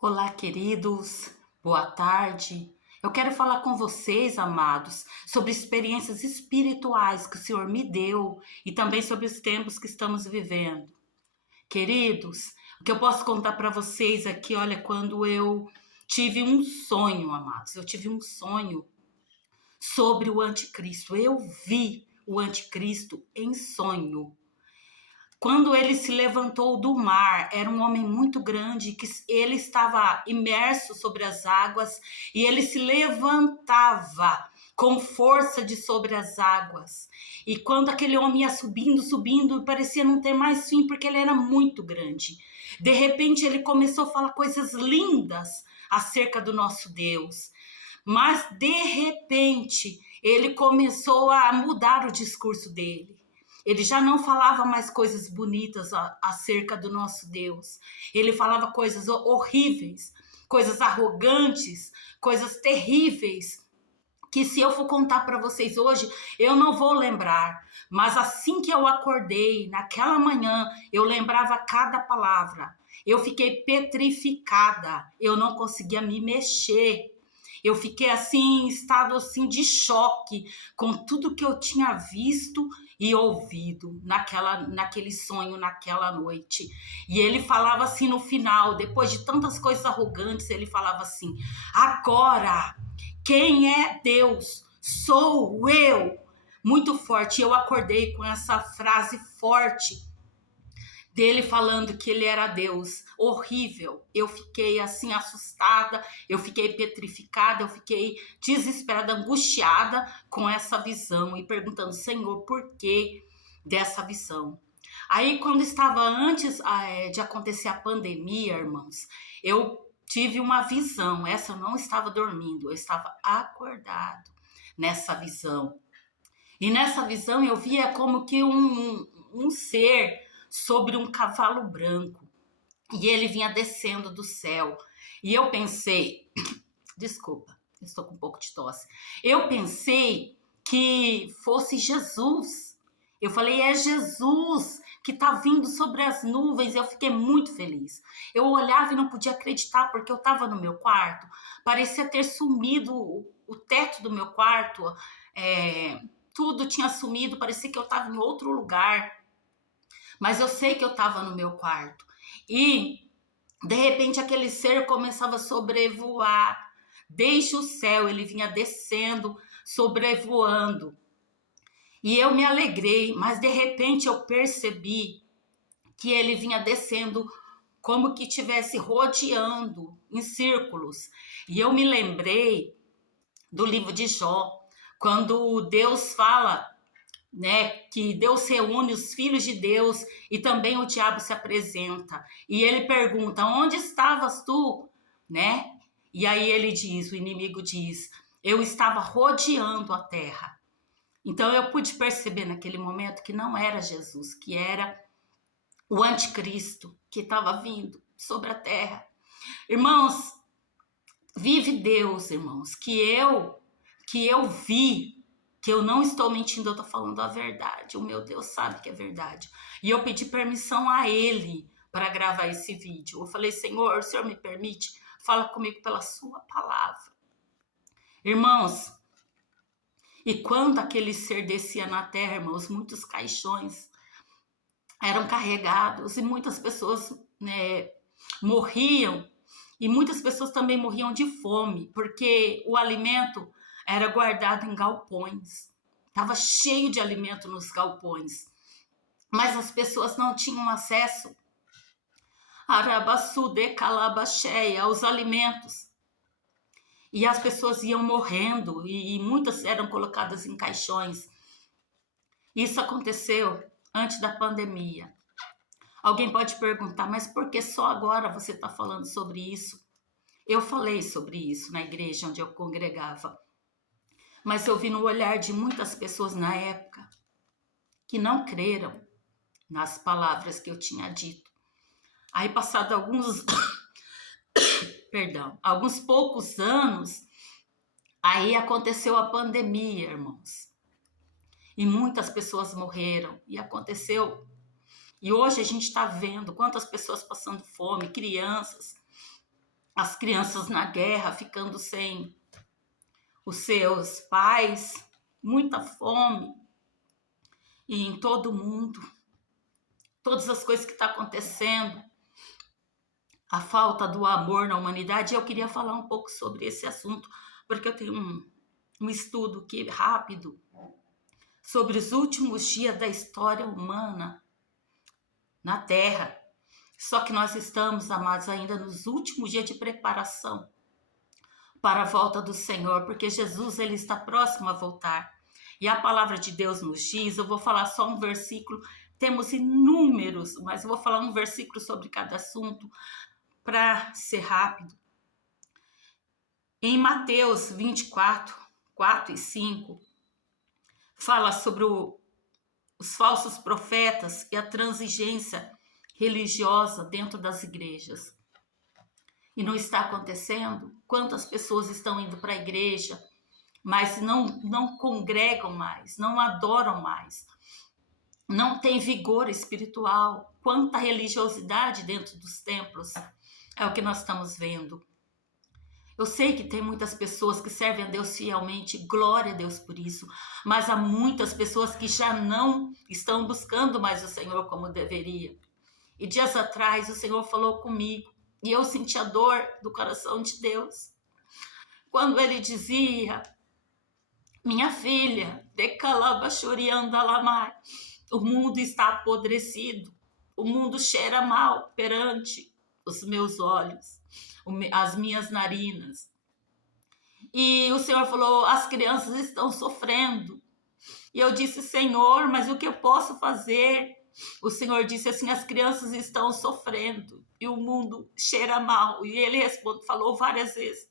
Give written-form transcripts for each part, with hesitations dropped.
Olá, queridos, boa tarde. Eu quero falar com vocês, amados, sobre experiências espirituais que o Senhor me deu e também sobre os tempos que estamos vivendo. Queridos, o que eu posso contar para vocês aqui, olha, quando eu tive um sonho, amados, eu tive um sonho sobre o anticristo. Eu vi o anticristo em sonho. Quando ele se levantou do mar, era um homem muito grande, que ele estava imerso sobre as águas e ele se levantava com força de sobre as águas. E quando aquele homem ia subindo, subindo, parecia não ter mais fim, porque ele era muito grande. De repente, ele começou a falar coisas lindas acerca do nosso Deus. Mas, de repente, ele começou a mudar o discurso dele. Ele já não falava mais coisas bonitas acerca do nosso Deus. Ele falava coisas horríveis, coisas arrogantes, coisas terríveis, que se eu for contar para vocês hoje, eu não vou lembrar. Mas assim que eu acordei, naquela manhã, eu lembrava cada palavra. Eu fiquei petrificada, eu não conseguia me mexer. Eu fiquei assim, em estado assim de choque com tudo que eu tinha visto e ouvido naquele sonho, naquela noite. E ele falava assim no final, depois de tantas coisas arrogantes, ele falava assim: agora, quem é Deus? Sou eu. Muito forte. Eu acordei com essa frase forte dele falando que ele era Deus. Horrível. Eu fiquei assim assustada, eu fiquei petrificada, eu fiquei desesperada, angustiada com essa visão e perguntando: Senhor, por que dessa visão? Aí, quando estava antes de acontecer a pandemia, irmãos, eu tive uma visão. Essa eu não estava dormindo, eu estava acordado nessa visão. E nessa visão eu via como que um ser sobre um cavalo branco. E ele vinha descendo do céu. E eu pensei, desculpa, estou com um pouco de tosse. Eu pensei que fosse Jesus. Eu falei, é Jesus que está vindo sobre as nuvens. Eu fiquei muito feliz. Eu olhava e não podia acreditar, porque eu estava no meu quarto. Parecia ter sumido o teto do meu quarto. Tudo tinha sumido, parecia que eu estava em outro lugar. Mas eu sei que eu estava no meu quarto. E, de repente, aquele ser começava a sobrevoar. Desde o céu, ele vinha descendo, sobrevoando. E eu me alegrei, mas de repente eu percebi que ele vinha descendo como que estivesse rodeando em círculos. E eu me lembrei do livro de Jó, quando Deus fala, né, que Deus reúne os filhos de Deus e também o diabo se apresenta. E ele pergunta: onde estavas tu? Né? E aí ele diz, o inimigo diz: eu estava rodeando a terra. Então eu pude perceber naquele momento que não era Jesus, que era o anticristo que estava vindo sobre a terra. Irmãos, vive Deus, irmãos, que eu vi, que eu não estou mentindo, eu estou falando a verdade. O meu Deus sabe que é verdade. E eu pedi permissão a ele para gravar esse vídeo. Eu falei: Senhor, o Senhor me permite? Fala comigo pela sua palavra. Irmãos, e quando aquele ser descia na terra, irmãos, muitos caixões eram carregados e muitas pessoas, né, morriam. E muitas pessoas também morriam de fome, porque o alimento era guardado em galpões. Estava cheio de alimento nos galpões. Mas as pessoas não tinham acesso arabaçude calabaxéia, aos alimentos. E as pessoas iam morrendo e muitas eram colocadas em caixões. Isso aconteceu antes da pandemia. Alguém pode perguntar, mas por que só agora você está falando sobre isso? Eu falei sobre isso na igreja onde eu congregava. Mas eu vi no olhar de muitas pessoas na época que não creram nas palavras que eu tinha dito. Aí, passado alguns poucos anos, aí aconteceu a pandemia, irmãos. E muitas pessoas morreram. E aconteceu. E hoje a gente está vendo quantas pessoas passando fome, crianças. as crianças na guerra ficando sem os seus pais, muita fome, e em todo o mundo, todas as coisas que estão acontecendo, a falta do amor na humanidade. Eu queria falar um pouco sobre esse assunto, porque eu tenho um estudo aqui rápido sobre os últimos dias da história humana na Terra. Só que nós estamos, amados, ainda nos últimos dias de preparação para a volta do Senhor, porque Jesus, ele está próximo a voltar. E a palavra de Deus nos diz, eu vou falar só um versículo, temos inúmeros, mas eu vou falar um versículo sobre cada assunto para ser rápido. Em Mateus 24, 4 e 5, fala sobre os falsos profetas e a transigência religiosa dentro das igrejas. E não está acontecendo? Quantas pessoas estão indo para a igreja, mas não congregam mais, não adoram mais, não tem vigor espiritual. Quanta religiosidade dentro dos templos, é o que nós estamos vendo. Eu sei que tem muitas pessoas que servem a Deus fielmente, glória a Deus por isso, mas há muitas pessoas que já não estão buscando mais o Senhor como deveria. E dias atrás o Senhor falou comigo, e eu senti a dor do coração de Deus, quando ele dizia: minha filha, o mundo está apodrecido, o mundo cheira mal perante os meus olhos, as minhas narinas. E o Senhor falou: as crianças estão sofrendo. E eu disse: Senhor, mas o que eu posso fazer? O Senhor disse assim: as crianças estão sofrendo e o mundo cheira mal. E ele falou várias vezes: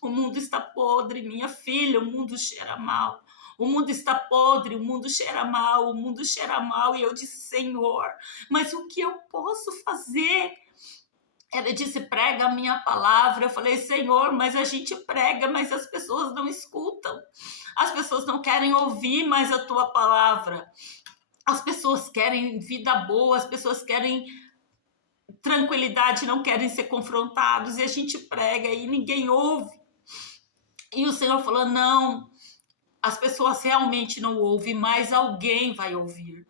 o mundo está podre, minha filha, o mundo cheira mal. O mundo está podre, o mundo cheira mal, o mundo cheira mal. E eu disse: Senhor, mas o que eu posso fazer? Ele disse: prega a minha palavra. Eu falei: Senhor, mas a gente prega, mas as pessoas não escutam. As pessoas não querem ouvir mais a tua palavra. As pessoas querem vida boa, as pessoas querem tranquilidade, não querem ser confrontados. E a gente prega e ninguém ouve. E o Senhor falou: não, as pessoas realmente não ouvem, mas alguém vai ouvir.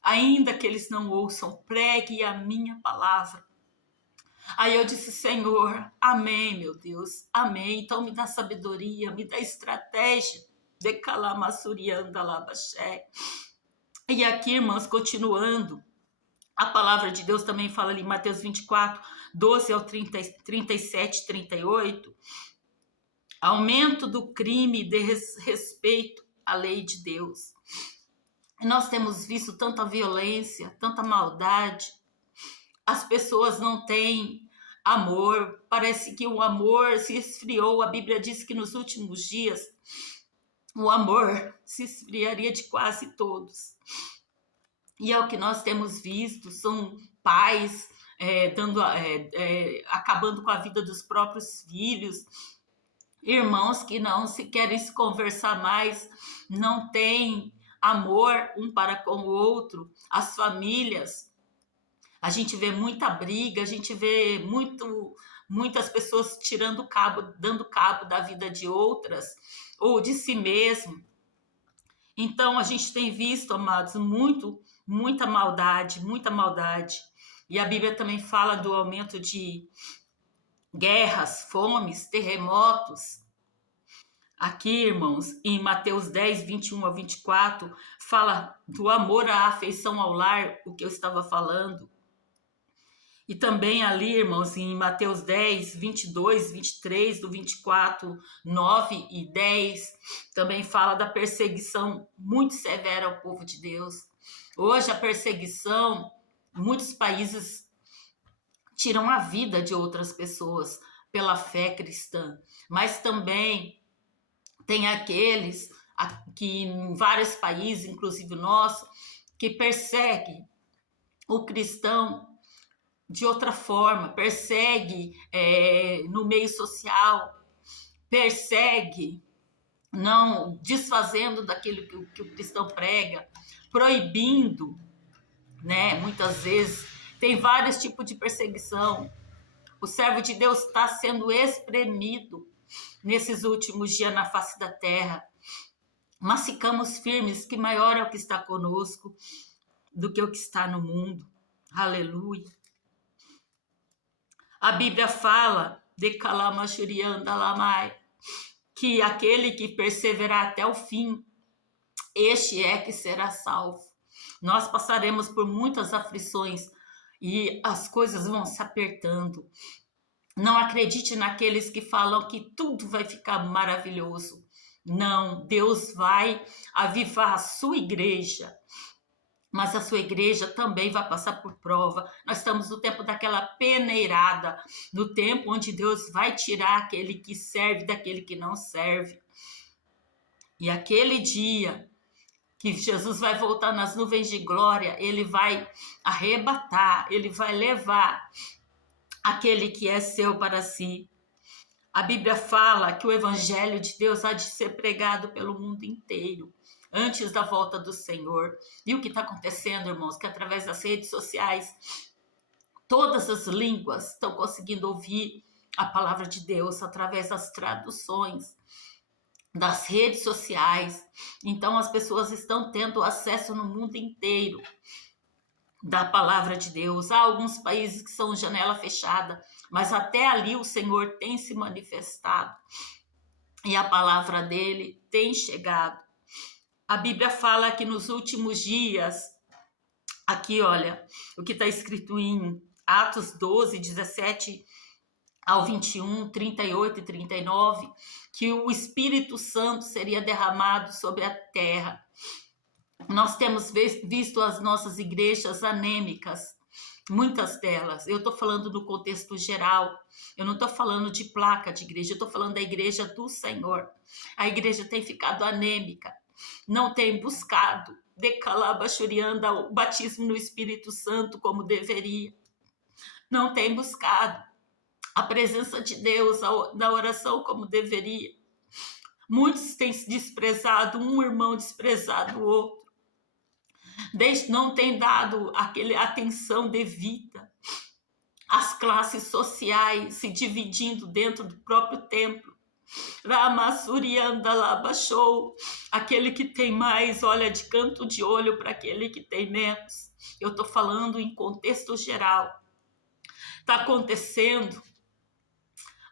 Ainda que eles não ouçam, pregue a minha palavra. Aí eu disse: Senhor, amém, meu Deus, amém. Então me dá sabedoria, me dá estratégia. E aqui, irmãs, continuando, a palavra de Deus também fala ali em Mateus 24, 12 ao 37, 38, aumento do crime de respeito à lei de Deus. Nós temos visto tanta violência, tanta maldade, as pessoas não têm amor, parece que o amor se esfriou. A Bíblia diz que nos últimos dias o amor se esfriaria de quase todos. E é o que nós temos visto, são pais acabando com a vida dos próprios filhos, irmãos que não se querem se conversar mais, não têm amor um para com o outro, as famílias. A gente vê muita briga, a gente vê muitas pessoas tirando cabo, dando cabo da vida de outras, ou de si mesmo. Então, a gente tem visto, amados, muita maldade, muita maldade. E a Bíblia também fala do aumento de guerras, fomes, terremotos. Aqui, irmãos, em Mateus 10, 21 a 24, fala do amor à afeição ao lar, o que eu estava falando. E também ali, irmãos, em Mateus 10, 22, 23, do 24, 9 e 10, também fala da perseguição muito severa ao povo de Deus. Hoje a perseguição, muitos países tiram a vida de outras pessoas pela fé cristã, mas também tem aqueles que em vários países, inclusive o nosso, que perseguem o cristão de outra forma, persegue no meio social, persegue não desfazendo daquilo que o cristão prega, proibindo, né? Muitas vezes tem vários tipos de perseguição. O servo de Deus está sendo espremido nesses últimos dias na face da terra. Mas ficamos firmes, que maior é o que está conosco do que o que está no mundo. Aleluia. A Bíblia fala de Kalamashuriandalamai, que aquele que perseverar até o fim, este é que será salvo. Nós passaremos por muitas aflições e as coisas vão se apertando. Não acredite naqueles que falam que tudo vai ficar maravilhoso. Não, Deus vai avivar a sua igreja, mas a sua igreja também vai passar por prova. Nós estamos no tempo daquela peneirada, no tempo onde Deus vai tirar aquele que serve daquele que não serve. E aquele dia que Jesus vai voltar nas nuvens de glória, ele vai arrebatar, ele vai levar aquele que é seu para si. A Bíblia fala que o evangelho de Deus há de ser pregado pelo mundo inteiro, antes da volta do Senhor. E o que está acontecendo, irmãos, que através das redes sociais, todas as línguas estão conseguindo ouvir a palavra de Deus através das traduções, das redes sociais. Então as pessoas estão tendo acesso no mundo inteiro da palavra de Deus. Há alguns países que são janela fechada, mas até ali o Senhor tem se manifestado e a palavra dele tem chegado. A Bíblia fala que nos últimos dias, aqui olha, o que está escrito em Atos 12, 17 ao 21, 38 e 39, que o Espírito Santo seria derramado sobre a terra. Nós temos visto as nossas igrejas anêmicas, muitas delas. Eu estou falando no contexto geral, eu não estou falando de placa de igreja, eu estou falando da igreja do Senhor. A igreja tem ficado anêmica, não tem buscado decalabachurianda, o batismo no Espírito Santo como deveria, não tem buscado a presença de Deus na oração como deveria. Muitos têm se desprezado, um irmão desprezado o outro, não tem dado aquela atenção devida às classes sociais, se dividindo dentro do próprio templo. Ramassuriandalabachou, aquele que tem mais olha de canto de olho para aquele que tem menos. Eu estou falando em contexto geral. Está acontecendo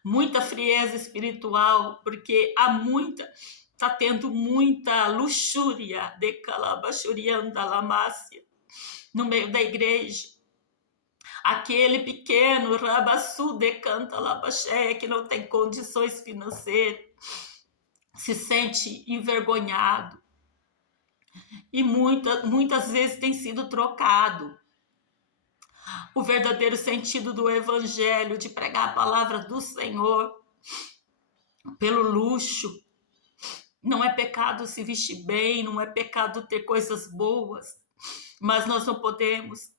muita frieza espiritual, porque está tendo muita luxúria de calabachuriandalamácia no meio da igreja. Aquele pequeno rabassu de cantalabaxé que não tem condições financeiras se sente envergonhado e muitas vezes tem sido trocado o verdadeiro sentido do evangelho, de pregar a palavra do Senhor, pelo luxo. Não é pecado se vestir bem, não é pecado ter coisas boas, mas nós não podemos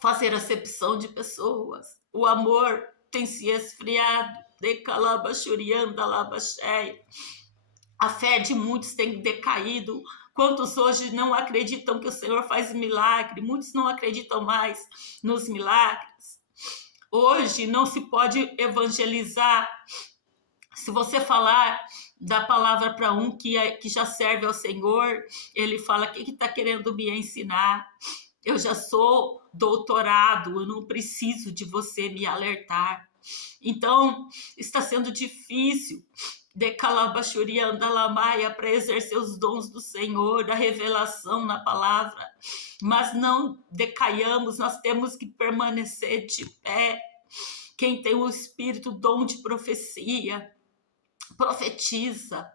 fazer acepção de pessoas. O amor tem se esfriado, a fé de muitos tem decaído. Quantos hoje não acreditam que o Senhor faz milagre? Muitos não acreditam mais nos milagres. Hoje não se pode evangelizar. Se você falar da palavra para um que já serve ao Senhor, ele fala: o que está querendo me ensinar? Eu já sou doutorado, eu não preciso de você me alertar. Então, está sendo difícil de calabachuriandalamaia para exercer os dons do Senhor, da revelação na palavra, mas não decaiamos, nós temos que permanecer de pé. Quem tem o espírito, o dom de profecia, profetiza.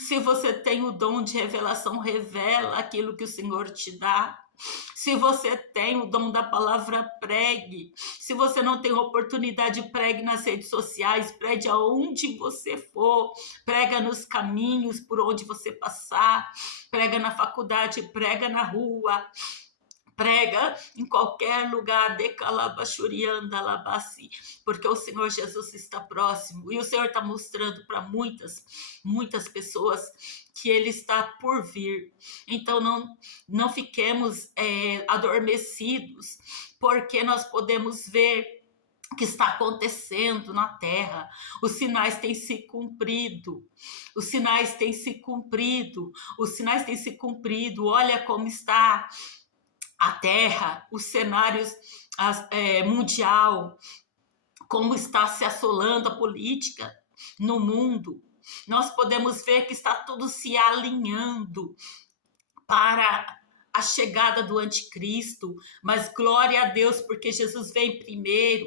Se você tem o dom de revelação, revela aquilo que o Senhor te dá. Se você tem o dom da palavra, pregue. Se você não tem oportunidade, pregue nas redes sociais, pregue aonde você for, prega nos caminhos por onde você passar, prega na faculdade, prega na rua, prega em qualquer lugar, porque o Senhor Jesus está próximo e o Senhor está mostrando para muitas pessoas que Ele está por vir. Então não fiquemos adormecidos, porque nós podemos ver que está acontecendo na terra. Os sinais têm se cumprido. Os sinais têm se cumprido. Os sinais têm se cumprido. Olha como está a terra, os cenários mundial, como está se assolando a política no mundo. Nós podemos ver que está tudo se alinhando para a chegada do anticristo, mas glória a Deus, porque Jesus vem primeiro.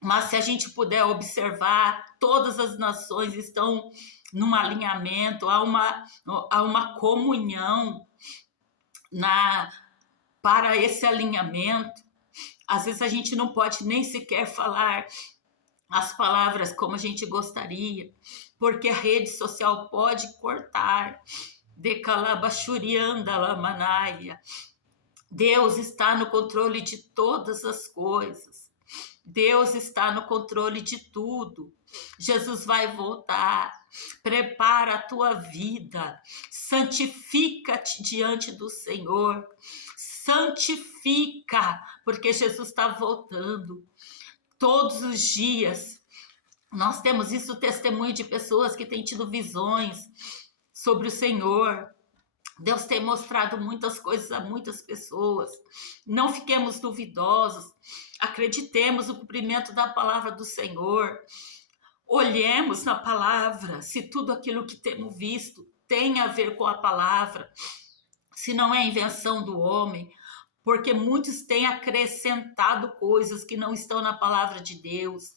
Mas se a gente puder observar, todas as nações estão num alinhamento, há uma comunhão para esse alinhamento. Às vezes a gente não pode nem sequer falar as palavras como a gente gostaria, porque a rede social pode cortar. Deus está no controle de todas as coisas. Deus está no controle de tudo. Jesus vai voltar. Prepara a tua vida. Santifica-te diante do Senhor. Santifica, porque Jesus está voltando. Todos os dias. Nós temos isso, testemunho de pessoas que têm tido visões sobre o Senhor. Deus tem mostrado muitas coisas a muitas pessoas. Não fiquemos duvidosos. Acreditemos no cumprimento da palavra do Senhor. Olhemos na palavra se tudo aquilo que temos visto tem a ver com a palavra, se não é invenção do homem, porque muitos têm acrescentado coisas que não estão na palavra de Deus.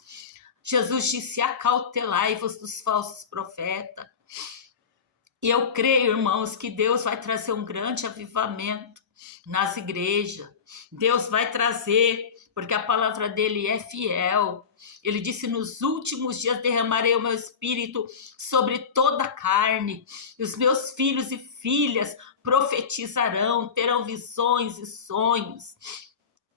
Jesus disse: acautelai-vos dos falsos profetas. E eu creio, irmãos, que Deus vai trazer um grande avivamento nas igrejas. Deus vai trazer, porque a palavra dele é fiel. Ele disse: nos últimos dias derramarei o meu espírito sobre toda a carne. E os meus filhos e filhas profetizarão, terão visões e sonhos.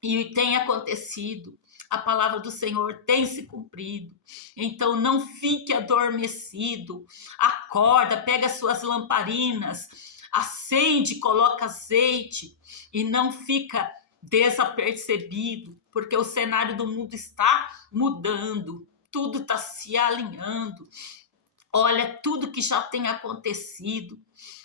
E tem acontecido. A palavra do Senhor tem se cumprido. Então não fique adormecido. Acorda, pega suas lamparinas, acende, coloca azeite e não fica desapercebido, porque o cenário do mundo está mudando, tudo está se alinhando. Olha tudo que já tem acontecido.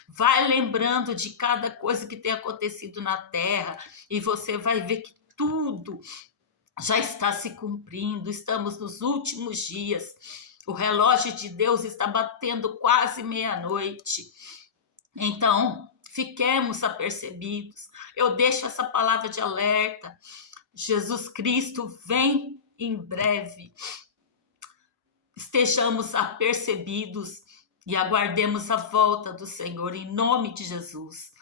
Vai lembrando de cada coisa que tem acontecido na terra e você vai ver que tudo já está se cumprindo. Estamos nos últimos dias. O relógio de Deus está batendo quase meia-noite. Então, fiquemos apercebidos. Eu deixo essa palavra de alerta. Jesus Cristo vem em breve. Estejamos apercebidos e aguardemos a volta do Senhor em nome de Jesus.